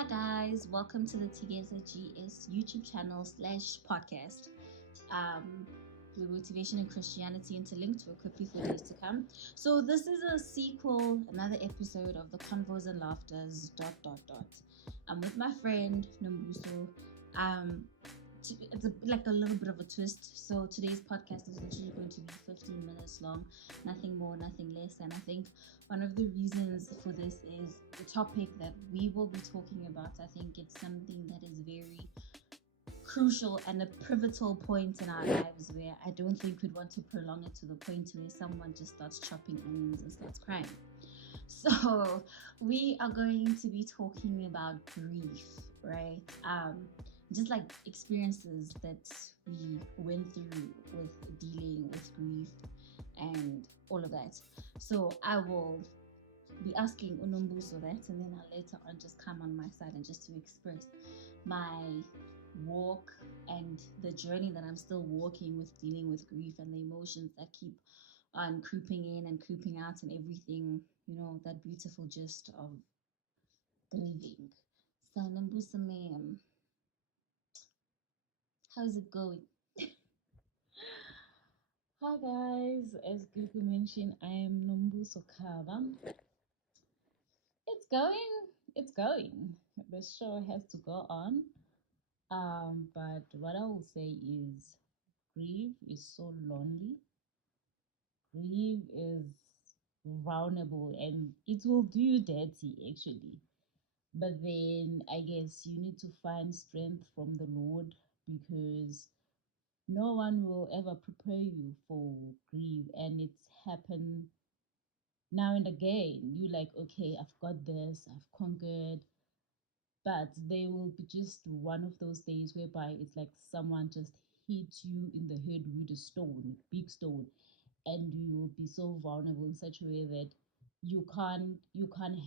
Hi guys, welcome to the Together GS YouTube channel / podcast. Where motivation and Christianity interlinked to equip you for days to come. So this is a sequel, another episode of the Convos and Laughters ... I'm with my friend Nombuso. It's like a little bit of a twist. So today's podcast is literally going to be 15 minutes long, nothing more, nothing less. And I think one of the reasons for this is the topic that we will be talking about. I think it's something that is very crucial and a pivotal point in our lives where I don't think we'd want to prolong it to the point where someone just starts chopping onions and starts crying. So we are going to be talking about grief, right? Just like experiences that we went through with dealing with grief and all of that. So I will be asking Nombuso that, and then I'll later on just come on my side and just to express my walk and the journey that I'm still walking with dealing with grief and the emotions that keep on creeping in and creeping out and everything, that beautiful gist of grieving. So Nombuso ma'am, how's it going? Hi guys, as Gugu mentioned, I am Nombuso khaba. It's going, it's going. The show has to go on. But what I will say is grief is so lonely. Grief is vulnerable and it will do you dirty actually. But then I guess you need to find strength from the Lord because no one will ever prepare you for grief and it's happened now and again. You like, okay, I've got this, I've conquered, but there will be just one of those days whereby it's like someone just hits you in the head with a stone, big stone, and you will be so vulnerable in such a way that you can't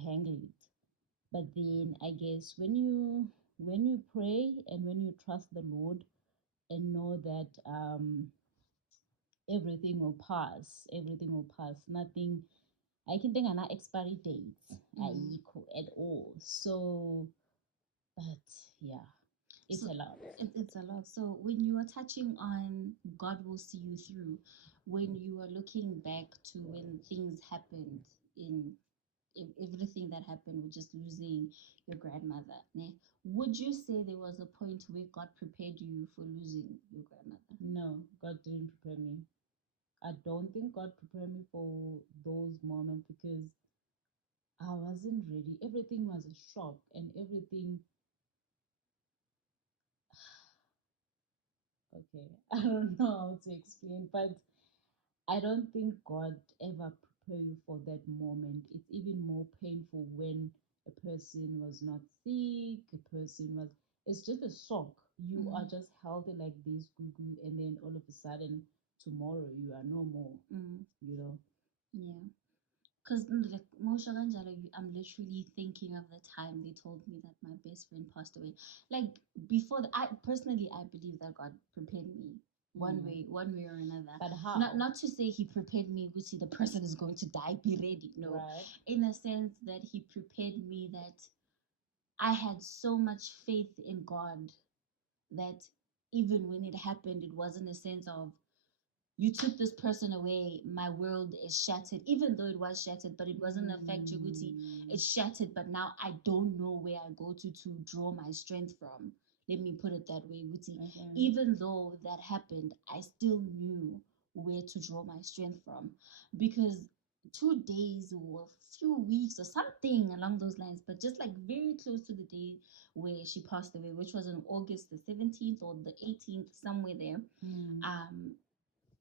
handle it. But then I guess when you pray and when you trust the Lord and know that everything will pass. Nothing I can think an expiry dates equal at all. So, but yeah, it's So a lot. it's a lot. So when you are touching on God will see you through, when you are looking back to when things happened in everything that happened with just losing your grandmother, ne? Would you say there was a point where God prepared you for losing your grandmother? No, God didn't prepare me. I don't think God prepared me for those moments because I wasn't ready. Everything was a shock and everything. Okay, I don't know how to explain, but I don't think God ever prepare you for that moment. It's even more painful when a person was not sick, a person was, it's just a shock. You are just healthy like this, Google, and then all of a sudden, tomorrow you are no more, you know. Yeah. Because like Moshe Ganjalo, I'm literally thinking of the time they told me that my best friend passed away. Like before, I personally I believe that God prepared me one way or another. But how? Not to say He prepared me, we see the person is going to die, be ready. No, Right. in a sense that He prepared me that I had so much faith in God that even when it happened, it wasn't a sense of you took this person away, my world is shattered, even though it was shattered, but it wasn't affect Juguti. It's shattered, but now I don't know where I go to draw my strength from. Let me put it that way, Guti. Okay. Even though that happened, I still knew where to draw my strength from because 2 days or a few weeks or something along those lines, but just like very close to the day where she passed away, which was on August the 17th or the 18th, somewhere there.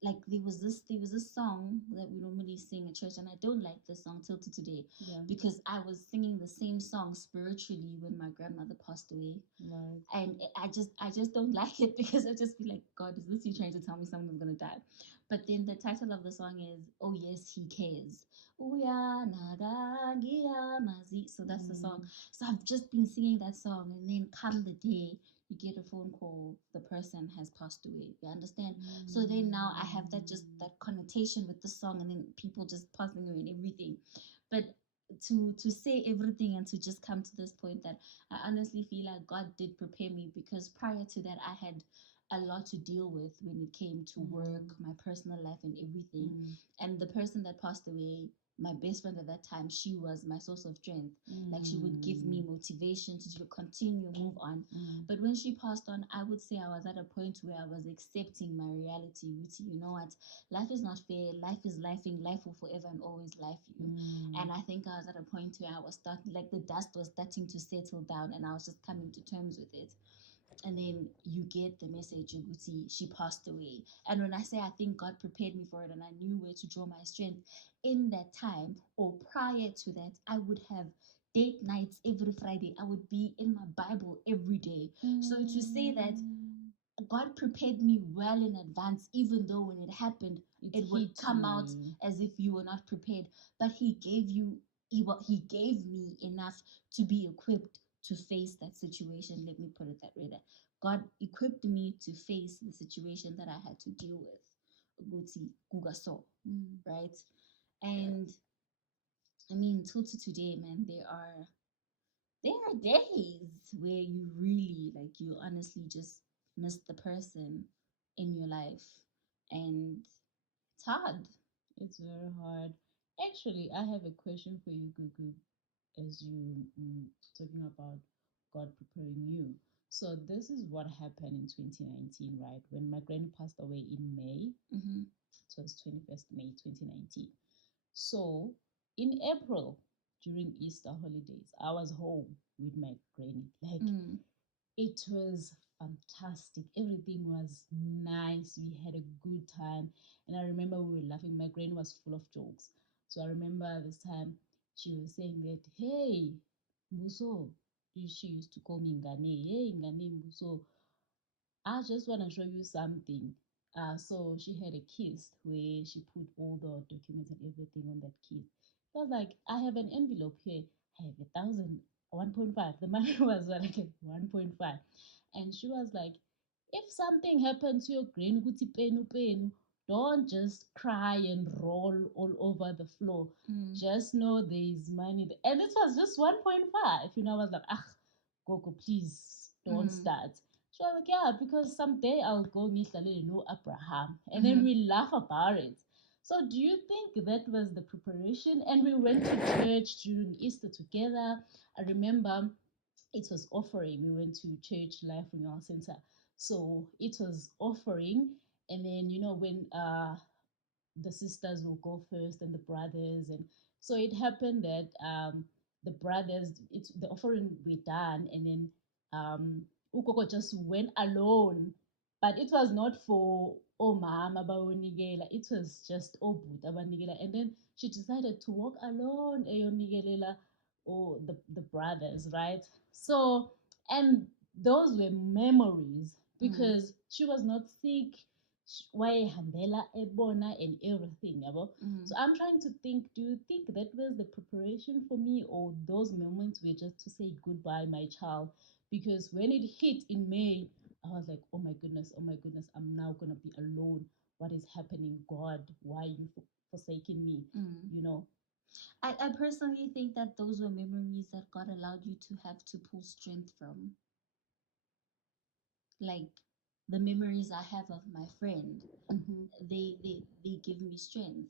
Like there was this song that we normally sing at church, and I don't like this song till to today because I was singing the same song spiritually when my grandmother passed away. Right. And I just don't like it because I just feel like, God, is this you trying to tell me someone's gonna die? But then the title of the song is Oh Yes He Cares. Uya naga gia mazi. So that's the song. So I've just been singing that song, and then come the day you get a phone call, the person has passed away. You understand? So then now I have that connotation with the song, and then people just passing away and everything. But to say everything and to just come to this point that I honestly feel like God did prepare me, because prior to that I had a lot to deal with when it came to work, my personal life, and everything. And the person that passed away, my best friend at that time, she was my source of strength. Like, she would give me motivation to continue, move on. But when she passed on, I would say I was at a point where I was accepting my reality. You know what? Life is not fair. Life is lifing. Life will forever and always life you. And I think I was at a point where I was starting, like, the dust was starting to settle down, and I was just coming to terms with it. And then you get the message, Uguti, she passed away. And when I say I think God prepared me for it and I knew where to draw my strength in that time, or prior to that, I would have date nights every Friday. I would be in my Bible every day. So to say that God prepared me well in advance, even though when it happened, it would come out as if you were not prepared. But He gave you, He gave me enough to be equipped to face that situation. Let me put it that way. That God equipped me to face the situation that I had to deal with. Guti Gugaso, right? And I mean, till to today, man, there are days where you really, like, you honestly just miss the person in your life, and it's hard. It's very hard. Actually, I have a question for you, Gugu, as you talking about God preparing you. So this is what happened in 2019, right? When my granny passed away in May. It was 21st May 2019. So in April, during Easter holidays, I was home with my granny. Like, it was fantastic. Everything was nice. We had a good time. And I remember we were laughing. My granny was full of jokes. So I remember this time she was saying that, hey, Buso, she used to call me Ngane. Hey, Ngane, Buso, I just want to show you something. So she had a kit where she put all the documents and everything on that kit. I was like, I have an envelope here. I have 1,000, 1.5. The money was like 1.5. And she was like, if something happens to your grain, guti penu penu, don't just cry and roll all over the floor. Just know there is money there. And it was just 1.5. I was like, ah, Gogo, please don't start. She was like, yeah, because someday I'll go ngihlale no Abraham. And then we laugh about it. So do you think that was the preparation? And we went to church during Easter together. I remember it was offering. We went to church life renewal center. So it was offering. And then, when the sisters will go first and the brothers, and so it happened that the brothers, it's the offering we done, and then Ukoko just went alone, but it was not for mama bawonikela, it was just obut abanikela, and then she decided to walk alone eyonikelela the brothers, right? So, and those were memories because she was not sick, wayehambela ebona and everything, yabo. So I'm trying to think, do you think that was the preparation for me, or those moments were just to say goodbye, my child? Because when it hit in May, I was like, oh my goodness, oh my goodness, I'm now gonna be alone. What is happening? God, why are you forsaking me? You know. I personally think that those were memories that God allowed you to have to pull strength from. Like, the memories I have of my friend, they give me strength.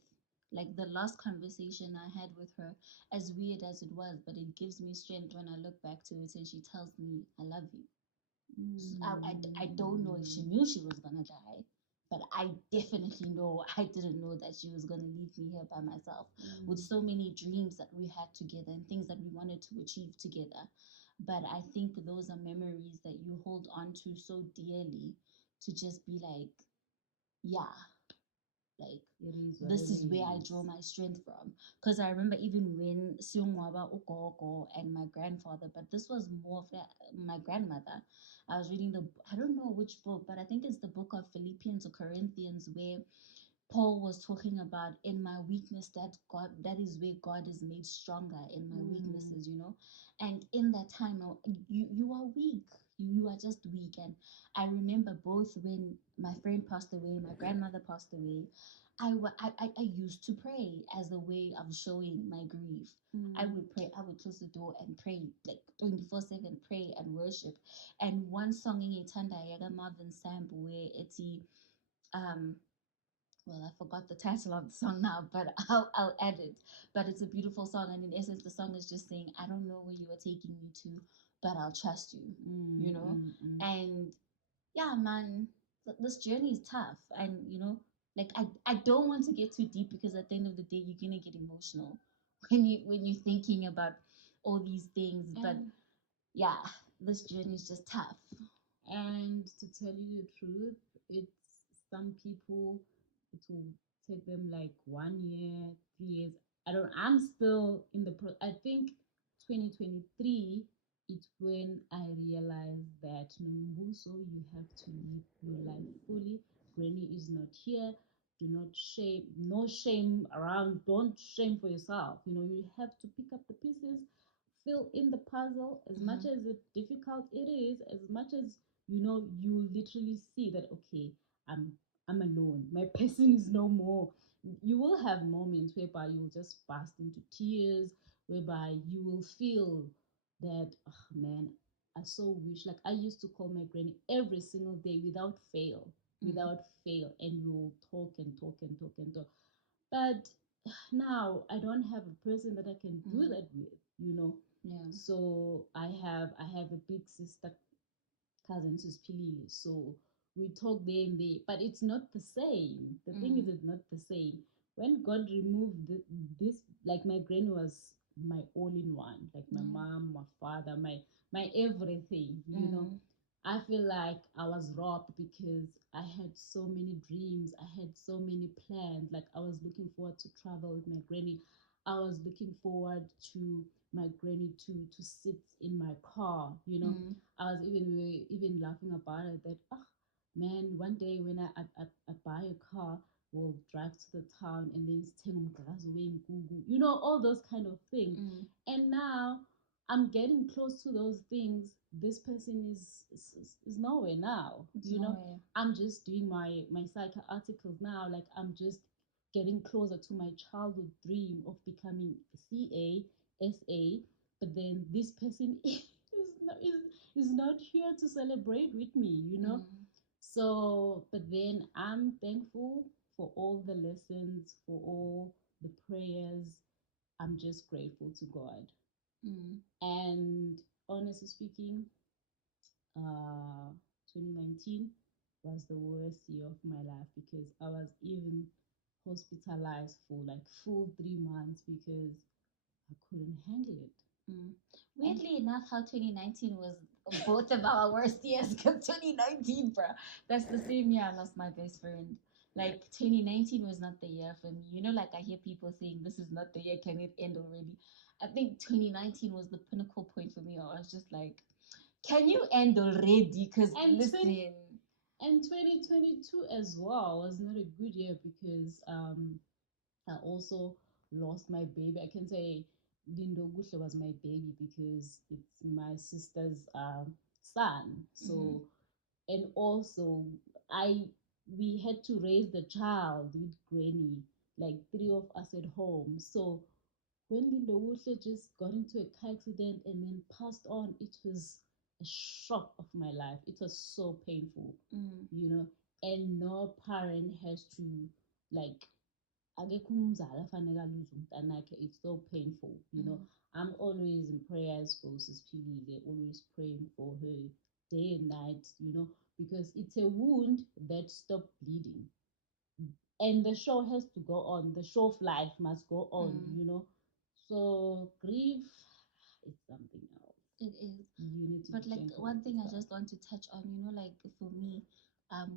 Like the last conversation I had with her, as weird as it was, but it gives me strength when I look back to it and she tells me, I love you. I don't know if she knew she was gonna die, but I definitely know I didn't know that she was gonna leave me here by myself with so many dreams that we had together and things that we wanted to achieve together. But I think those are memories that you hold on to so dearly, to just be like, yeah, like, this is where I draw my strength from. Because I remember even when Siongwaba Ugogo and my grandfather, but this was more of my grandmother. I was reading I don't know which book, but I think it's the book of Philippians or Corinthians, where Paul was talking about, in my weakness, that is where God is made stronger, in my weaknesses, And in that time, you are weak. You are just weak. And I remember both when my friend passed away, my grandmother passed away. I used to pray as a way of showing my grief. I Mm. would pray, I would close the door and pray, like 24/7, pray and worship. And one song in Itanda Yaga Marvin Sample where it's um well, I forgot the title of the song now, but I'll add it. But it's a beautiful song, and in essence, the song is just saying, "I don't know where you are taking me to, but I'll trust you." Mm, You know, mm, mm. and yeah, man, this journey is tough, and like I don't want to get too deep because at the end of the day, you're gonna get emotional when you're thinking about all these things. But And yeah, this journey is just tough. And to tell you the truth, it's some people, it will take them like 1 year, 3 years. I'm still in the I think 2023, it's when I realized that Nombuso, you have to live your life fully. Granny is not here. Do not shame, no shame around. Don't shame for yourself. You have to pick up the pieces, fill in the puzzle as much Hmm. as it difficult it is, as much as you literally see that, okay, I'm alone, my person is no more. You will have moments whereby you will just burst into tears, whereby you will feel that, oh man, I so wish, like I used to call my granny every single day without fail, Mm. and we will talk and talk and talk and talk. But now I don't have a person that I can do Mm. that with. Yeah. So I have a big sister, cousins who's Pilili. So we talk day and day, but it's not the same. The thing is, Mm. it's not the same. When God removed this, like my granny was my all-in-one, like my Yeah. mom, my father, my everything. Mm. I feel like I was robbed because I had so many dreams. I had so many plans. Like I was looking forward to travel with my granny. I was looking forward to my granny to sit in my car. Mm. I was even we were even laughing about it that, oh man, one day when I buy a car, we'll drive to the town and then away in Gugu. All those kind of things. Mm. And now I'm getting close to those things. This person is nowhere now. It's nowhere. I'm just doing my psych articles now. Like I'm just getting closer to my childhood dream of becoming CA, SA. But then this person is not here to celebrate with me. Mm. So, but then I'm thankful for all the lessons, for all the prayers. I'm just grateful to God. Mm. And honestly speaking, 2019 was the worst year of my life because I was even hospitalized for like full 3 months because I couldn't handle it. Mm. And Weirdly enough, how 2019 was both of our worst years because 2019, bro, that's the same year I lost my best friend. Like 2019 was not the year for me. Like I hear people saying this is not the year, can it end already? I think 2019 was the pinnacle point for me. I was just like, can you end already? Because and 20 listen, and 2022 as well was not a good year because I also lost my baby. I can say Lindo Gushle was my baby because it's my sister's son. mm-hmm, So, and also I we had to raise the child with Granny, like three of us at home. So when Lindo Gushle just got into a car accident and then passed on, it was a shock of my life. It was so painful, mm, you know, and no parent has to like akekho umzali afanele aluze umntanakhe. It's so painful. mm, I'm always in prayers for Sisphilile, always praying for her day and night, because it's a wound that stopped bleeding, and the show has to go on. The show of life must go on mm. you know so grief is something else. It is. You need to But be like gentle one with thing I yourself. just want to touch on, like for me,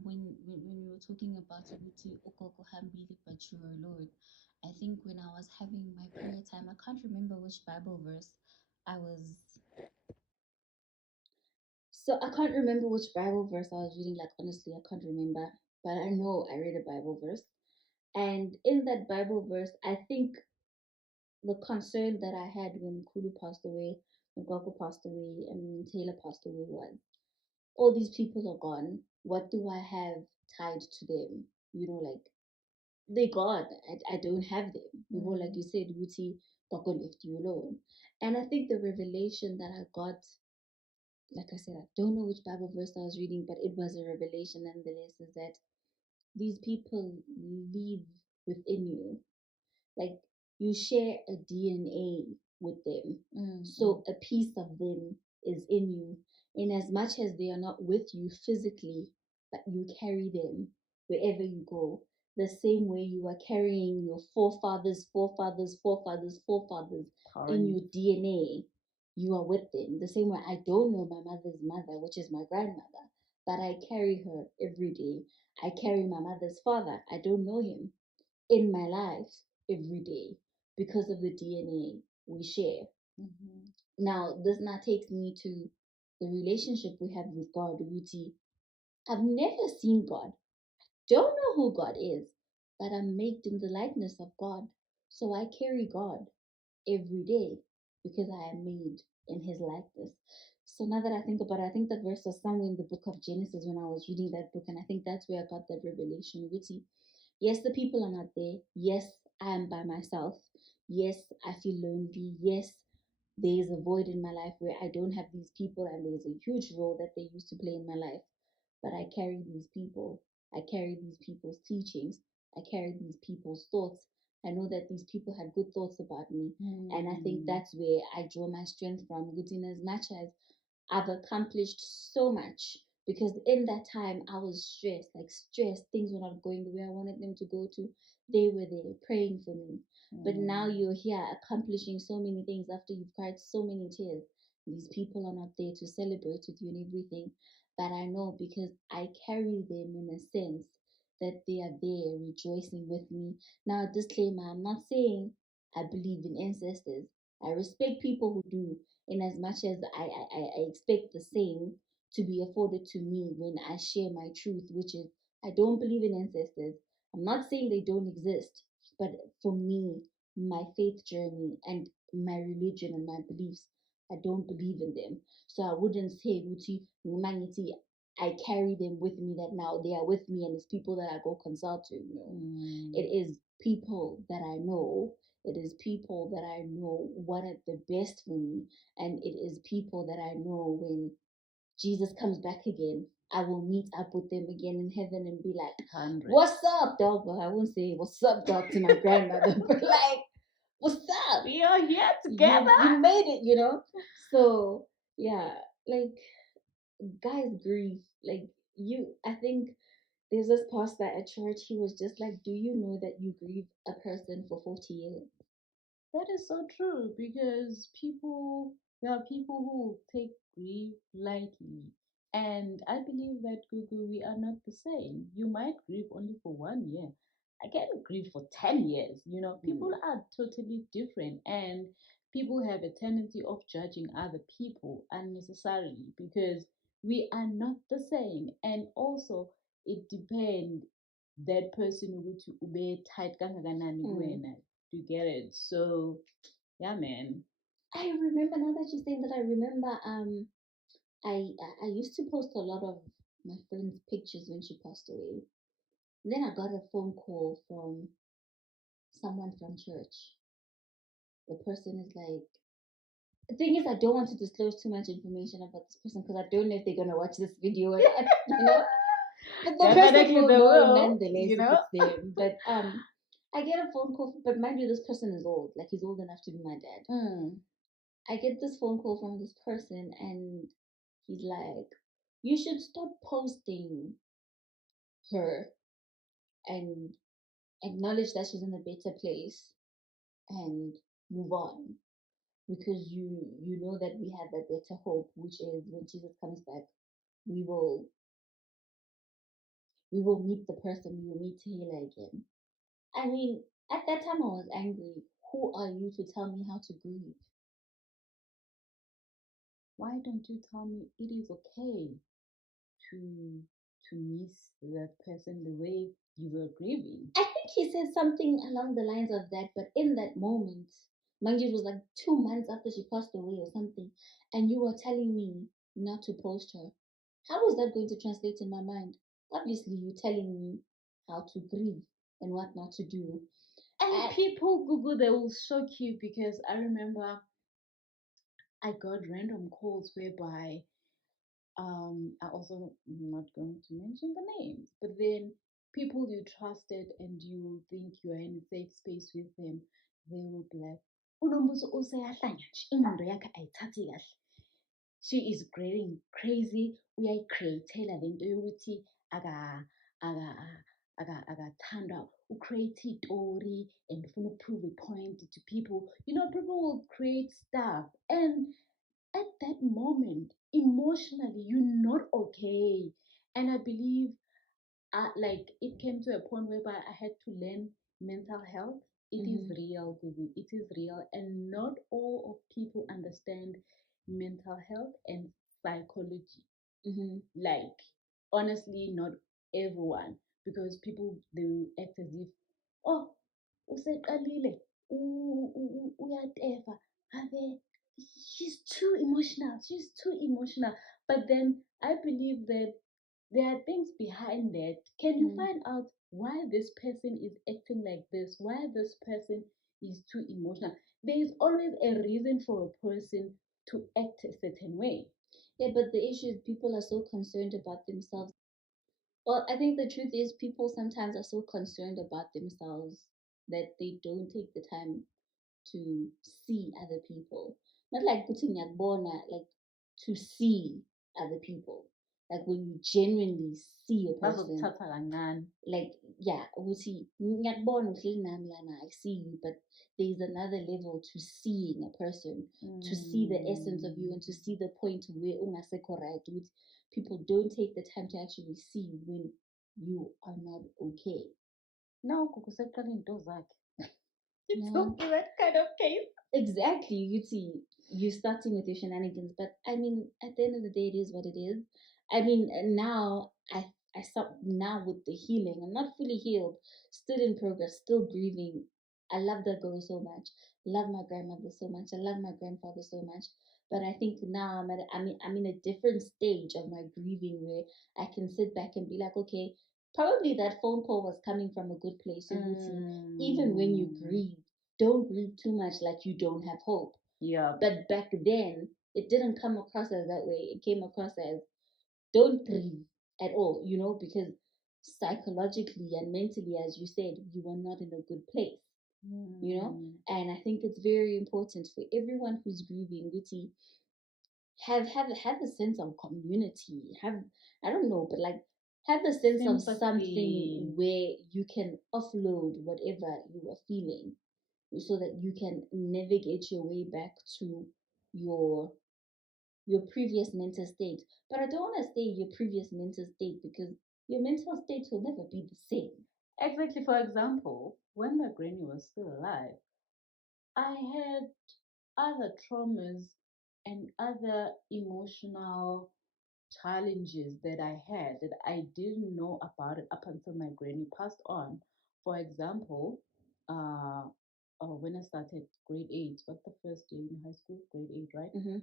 when we were talking about ukuthi ugogo hambile but you are Lord, I think when I was having my prayer time, I can't remember which Bible verse I was. So I can't remember which Bible verse I was reading. Like honestly, I can't remember, but I know I read a Bible verse, and in that Bible verse, I think the concern that I had when Kulu passed away, when Gogo passed away, and when Taylor passed away was all these people are gone. What do I have tied to them? Like they gone. I don't have them. You know, like Mm. you said, Wuti, God left you alone. And I think the revelation that I got, like I said, I don't know which Bible verse I was reading, but it was a revelation nonetheless, is that these people live within you. Like you share a DNA with them. So a piece of them is in you. In as much as they are not with you physically, but you carry them wherever you go. The same way you are carrying your forefathers, forefathers, forefathers, forefathers in your DNA. You are with them. The same way I don't know my mother's mother, which is my grandmother, but I carry her every day. I carry my mother's father. I don't know him in my life every day because of the DNA we share. Mm-hmm. Now, this now takes me to the relationship we have with God, Ruti. I've never seen God, don't know who God is, but I'm made in the likeness of God. So I carry God every day because I am made in his likeness. So now that I think about it, I think the verse was somewhere in the book of Genesis when I was reading that book, and I think that's where I got that revelation. Ruti, yes, the people are not there. Yes, I am by myself. Yes, I feel lonely. Yes, there is a void in my life where I don't have these people, and there's a huge role that they used to play in my life. But I carry these people. I carry these people's teachings. I carry these people's thoughts. I know that these people had good thoughts about me. And I think that's where I draw my strength from. Good in as much as I've accomplished so much because in that time I was stressed, like stressed. Things were not going the way I wanted them to go to. They were there praying for me. But now you're here accomplishing so many things after you've cried so many tears. These people are not there to celebrate with you and everything. But I know because I carry them in a sense that they are there rejoicing with me. Now, disclaimer, I'm not saying I believe in ancestors. I respect people who do, in as much as I expect the same to be afforded to me when I share my truth, which is I don't believe in ancestors. I'm not saying they don't exist, but for me, my faith journey and my religion and my beliefs, I don't believe in them. So I wouldn't say, Gucci, humanity, I carry them with me that now they are with me and it's people that I go consult to. It is people that I know. It is people that I know wanted the best for me. And it is people that I know when Jesus comes back again, I will meet up with them again in heaven and be like, 100. what's up, dog? Well, I won't say what's up, dog, to my grandmother, but like, what's up? We are here together. You made it, you know? So, yeah, like, guys, grief. Like, I think there's this pastor at church, he was just like, do you know that you grieve a person for 40 years? That is so true because there are people who take grief lightly. And I believe that, Gugu, we are not the same. You might grieve only for 1 year. I can grieve for 10 years. You know, people are totally different. And people have a tendency of judging other people unnecessarily because we are not the same. And also, it depends that person ukuthi ube tight kangakanani kuwena to get it. So yeah, man. I remember, now that you're saying that, I remember I used to post a lot of my friend's pictures when she passed away. Then I got a phone call from someone from church. The person is like, the thing is, I don't want to disclose too much information about this person because I don't know if they're gonna watch this video or not, you know. But the person will know nonetheless if it's them. But I get a phone call, but mind you, this person is old. Like he's old enough to be my dad. I get this phone call from this person, and he's like, "You should stop posting her and acknowledge that she's in a better place and move on because you know that we have a better hope, which is when Jesus comes back, we will we will meet the person, we will meet Taylor again." I mean, at that time I was angry. Who are you to tell me how to grieve? Why don't you tell me it is okay to miss that person the way you were grieving? I think he said something along the lines of that, but in that moment, mind you, it was like 2 months after she passed away or something, and you were telling me not to post her. How is that going to translate in my mind? Obviously, you're telling me how to grieve. and what not to do. And people Google, they will shock you because I remember I got random calls whereby I also not going to mention the names, but then people you trusted and you think you are in a safe space with them, they will be like, "Unombuso useyahlanya nje, ingqondo yakhe ayithathi kahle. She is getting crazy. Uyayi-create-ela lento yokuthi akathanda ucreate itori and ufuna uprove a point to people. You know, people will create stuff and at that moment, emotionally, you're not okay. And I believe, like, it came to a point whereby I had to learn mental health. It is real, Gugu. It is real. And not all of people understand mental health and psychology. Like, honestly, not everyone. Because people, they will act as if, oh, useqalile, uyatefa, ave, she's too emotional. She's too emotional. But then I believe that there are things behind that. Can you find out why this person is acting like this? Why this person is too emotional? There is always a reason for a person to act a certain way. Yeah, but the issue is people are so concerned about themselves. Well, I think the truth is people sometimes are so concerned about themselves that they don't take the time to see other people. Not like putting your bona, like to see other people. Like when you genuinely see a person. Like, yeah, ukuthi ngiyakubona uhleli nami lana, I see you, but there's another level to seeing a person, to see the essence of you and to see the point where ungasekho right. People don't take the time to actually see when you are not okay. Now, kukusaqala into zakhe. It's okay, that kind of case. Exactly. You see, you starting with your shenanigans, but I mean, at the end of the day, it is what it is. I mean, now I stop now with the healing. I'm not fully healed, still in progress, still grieving. I love that girl so much. Love my grandmother so much. I love my grandfather so much. But I think now I'm in a different stage of my grieving where I can sit back and be like, okay, probably that phone call was coming from a good place. So even when you grieve, don't grieve too much like you don't have hope. Yeah. But back then, it didn't come across as that way. It came across as don't grieve at all, you know, because psychologically and mentally, as you said, you were not in a good place, you know. And I think it's very important for everyone who's grieving, Guti, have a sense of community. Have, I don't know, but like have a sense of something where you can offload whatever you are feeling so that you can navigate your way back to your your previous mental state. But I don't want to say your previous mental state because your mental state will never be the same. Exactly. For example, when my granny was still alive, I had other traumas and other emotional challenges that I had that I didn't know about it up until my granny passed on. For example, when I started grade 8, what's the first year in high school? Grade 8, right?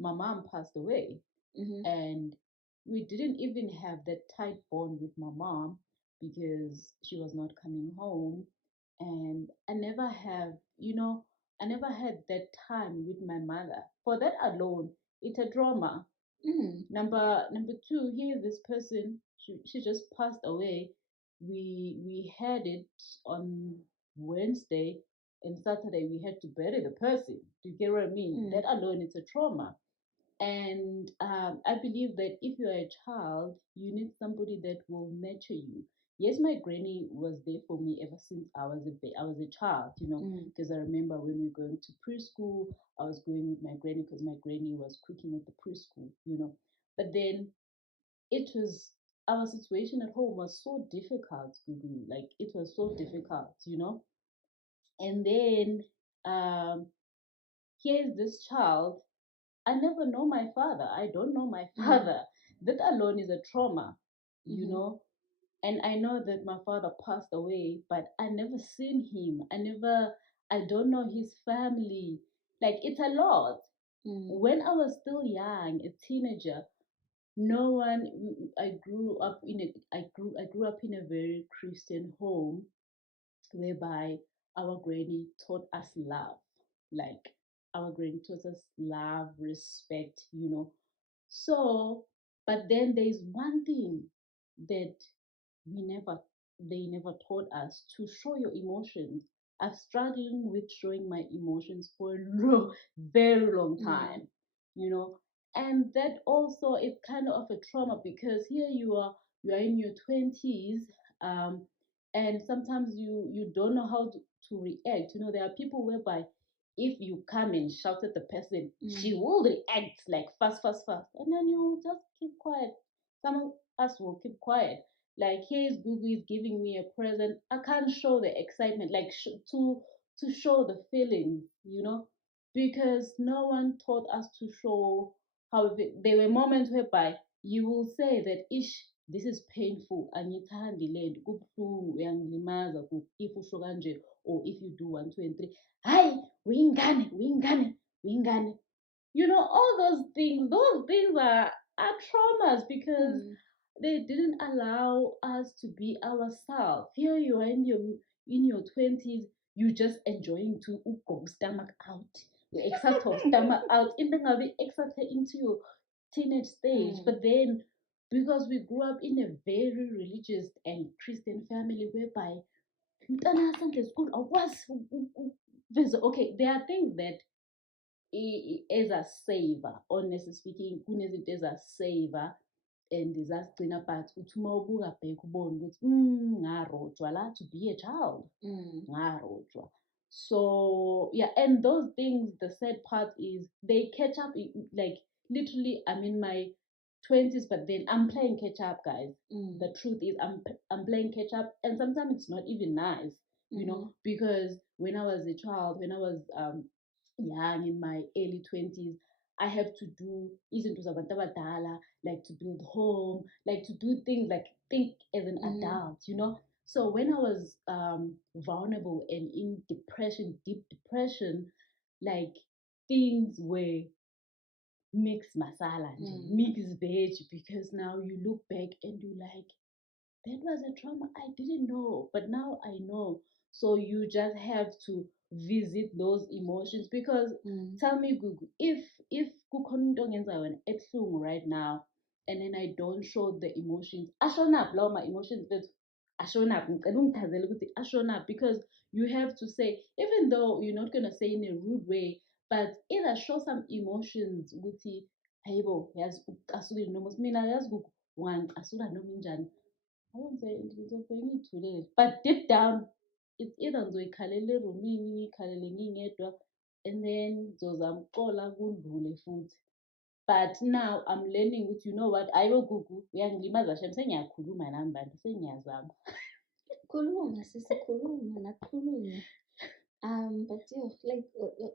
My mom passed away, and we didn't even have that tight bond with my mom because she was not coming home, and I never had that time with my mother. For that alone, it's a trauma. Number two, here this person, she just passed away. We had it on Wednesday, and Saturday we had to bury the person. Do you get what I mean? That alone is a trauma. And I believe that if you are a child, you need somebody that will nurture you. Yes, my granny was there for me ever since I was a child, you know, because I remember when we were going to preschool, I was going with my granny because my granny was cooking at the preschool, you know. But then it was our situation at home was so difficult, like it was so difficult, you know. And then here's this child. I never know my father. I don't know my father. That alone is a trauma, you know. And I know that my father passed away, but I never seen him. I don't know his family. Like it's a lot. When I was still young, a teenager, no one. I grew up in a. I grew up in a very Christian home, whereby our granny taught us love. Like our granny taught us love, respect, So, but then there's one thing that we never they never taught us to show your emotions. I've struggling with showing my emotions for a very long time, you know. And that also is kind of a trauma because here you are in your 20s, um, and sometimes you don't know how to react. There are people whereby if you come and shout at the person, she will react like fast, fast, fast, and then you just keep quiet. Some of us will keep quiet, like here's Google is giving me a present. I can't show the excitement, like to show the feelings, because no one taught us to show how there were moments whereby you will say that ish, this is painful, angithandi le nto, kubuhlungu, uyangilimaza if usho kanje, or if you do 1, 2, and 3, hayi uyingane. All those things are traumas because they didn't allow us to be ourselves. Here you are in your 20s, you just enjoying to go stomach out, the excerpt of stomach out, in the excerpt into your teenage stage. But then because we grew up in a very religious and Christian family whereby Sunday school okay, there are things that as a saver, honestly speaking, kunezinto ezasava and zazigcina, but uthi uma ubuka bheka ubone ukuthi ngarojwa la to be a child, ngarojwa. So yeah, and those things, the sad part is they catch up. Like literally, I'm in my 20s, but then I'm playing catch up, guys. The truth is, I'm playing catch up, and sometimes it's not even nice, because when I was a child, when I was young in my early 20s, I have to do izinto zabantu abadala, like to build home, like to do things, like think as an adult, So when I was vulnerable and in depression, deep depression, like things were mixed masala, mixed veg, because now you look back and you like, that was a trauma I didn't know, but now I know. So you just have to visit those emotions because tell me, Gugu, if kukhona into ongenza wena ebuhlungu right now, and then I don't show the emotions, ashonaphi lawo ma-emotions bethu, ashonaphi, ngicela ungichazele ukuthi ashonaphi, because you have to say, even though you're not gonna say in a rude way, but either show some emotions ukuthi hayibo, yazi ukucasukile noma mina yazi Gugu ungangicasula noma injani. I won't say ngizobheka today, but deep down, it's either ngizoyikhalela erumini ngiyikhalele ngingedwa, and then ngizozama ukuxola kundlule futhi. But now I'm learning ukuthi, you know what, ayibo Gugu, uyangilimaza shem, sengiyakhuluma nami bantu, sengiyazama. Khuluma sisi, khuluma nakhuluma. But yeah, like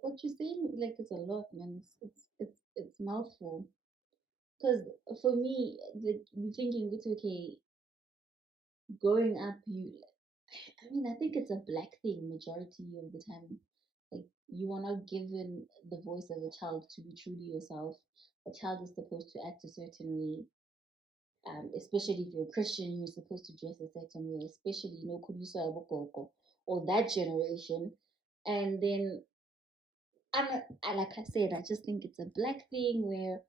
what you're saying, like it's a lot, man. It's mouthful. Because for me, like you're thinking it's okay. Growing up, I think it's a black thing majority of the time. Like you are not given the voice as a child to be truly yourself. A child is supposed to act a certain way. Especially if you're a Christian, you're supposed to dress a certain way, especially Kuliso Abokoko or that generation. And then like I said, I just think it's a black thing where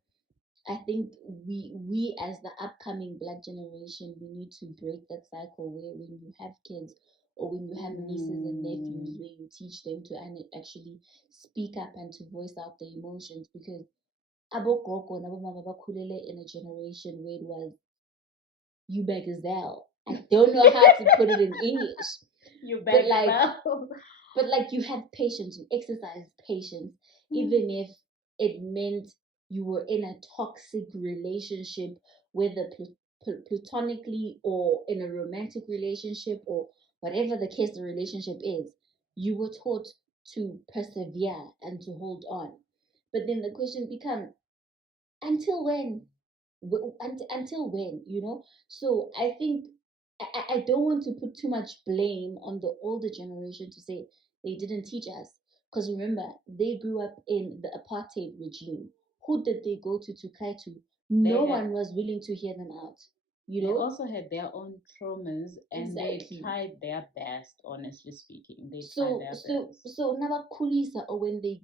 I think we as the upcoming black generation, we need to break that cycle where when you have kids or when you have nieces and nephews, where you teach them to actually speak up and to voice out their emotions, because abogogo nabomama bakhulele in a generation where it was you gazelle. I don't know how to put it in English. You but like you have patience, you exercise patience, even if it meant you were in a toxic relationship, whether platonically or in a romantic relationship or whatever the case the relationship is, you were taught to persevere and to hold on. But then the question becomes, until when? Until when, So I think I don't want to put too much blame on the older generation to say they didn't teach us, because remember, they grew up in the apartheid regime. Who did they go to cry to? No one was willing to hear them out. they also had their own traumas, and Exactly. they tried their best. Honestly speaking, they tried So their so best. so nabakhulisa, or when they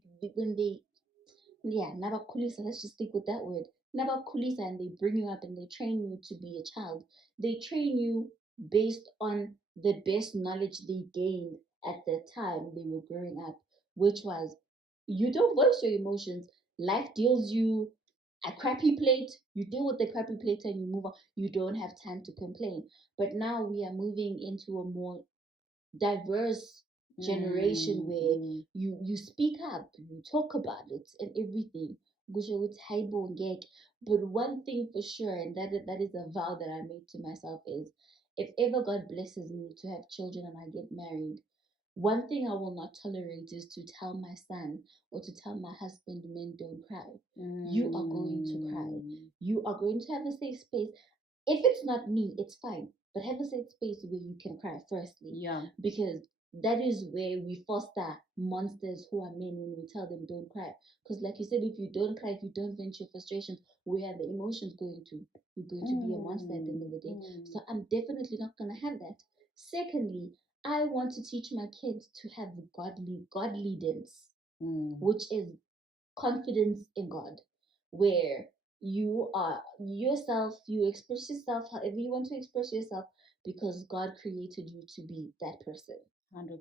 nabakhulisa, let's just stick with that word. Nabakhulisa, and they bring you up and they train you to be a child. They train you based on the best knowledge they gained at the time they were growing up, which was, you don't voice your emotions. Life deals you a crappy plate, you deal with the crappy plate and you move on. You don't have time to complain. But now we are moving into a more diverse generation where you speak up, you talk about it and everything. Kusho ukuthi, "Hayi bo, ngeke." But one thing for sure, and that is a vow that I made to myself, is if ever God blesses me to have children and I get married, one thing I will not tolerate is to tell my son or to tell my husband, "Men, don't cry. You are going to cry. You are going to have a safe space. If it's not me, it's fine. But have a safe space where you can cry, firstly." Yeah. Because that is where we foster monsters who are men when we tell them don't cry. Because, like you said, if you don't cry, if you don't vent your frustrations, where are the emotions going to? You're going to be a monster at the end of the day. So I'm definitely not going to have that. Secondly, I want to teach my kids to have godliness, which is confidence in God, where you are yourself, you express yourself however you want to express yourself, because God created you to be that person. 100%.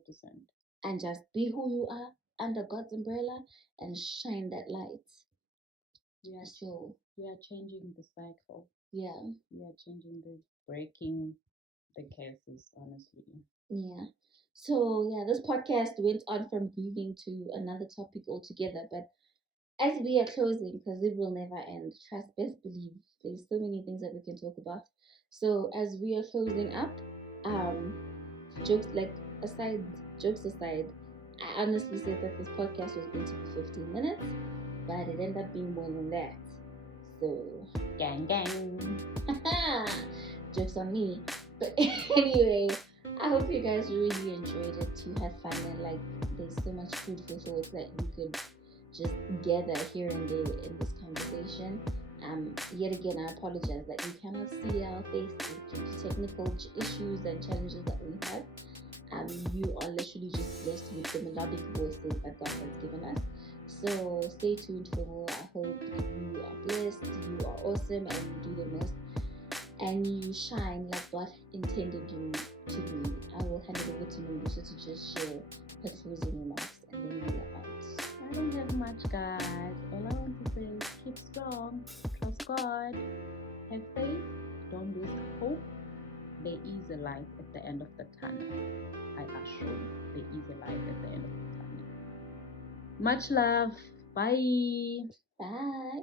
And just be who you are under God's umbrella and shine that light. Yeah. So We are changing the cycle. yeah. We are changing breaking the curses, honestly. Yeah. So yeah, this podcast went on from grieving to another topic altogether, but as we are closing, because it will never end, trust, best believe, there's so many things that we can talk about. So as we are closing up, jokes aside, I honestly said that this podcast was going to be 15 minutes, but it ended up being more than that. So Gang gang. jokes on me. But anyway, I hope you guys really enjoyed it, you had fun, and like there's so much food for thought that we could just gather here and there in this conversation. Yet again, I apologize that you cannot see our faces due to technical issues and challenges that we have. You are literally just blessed with the melodic voices that God has given us. So stay tuned for more. I hope you are blessed, you are awesome, and you do the most, and you shine like God intended you to be. I will hand it over to Nombuso to just share her closing remarks, and then we are out. I don't have much, guys. All I want to say is keep strong, trust God, have faith, don't lose hope. There is a light at the end of the tunnel. I assure you, there is a light at the end of the tunnel. Much love. Bye. Bye.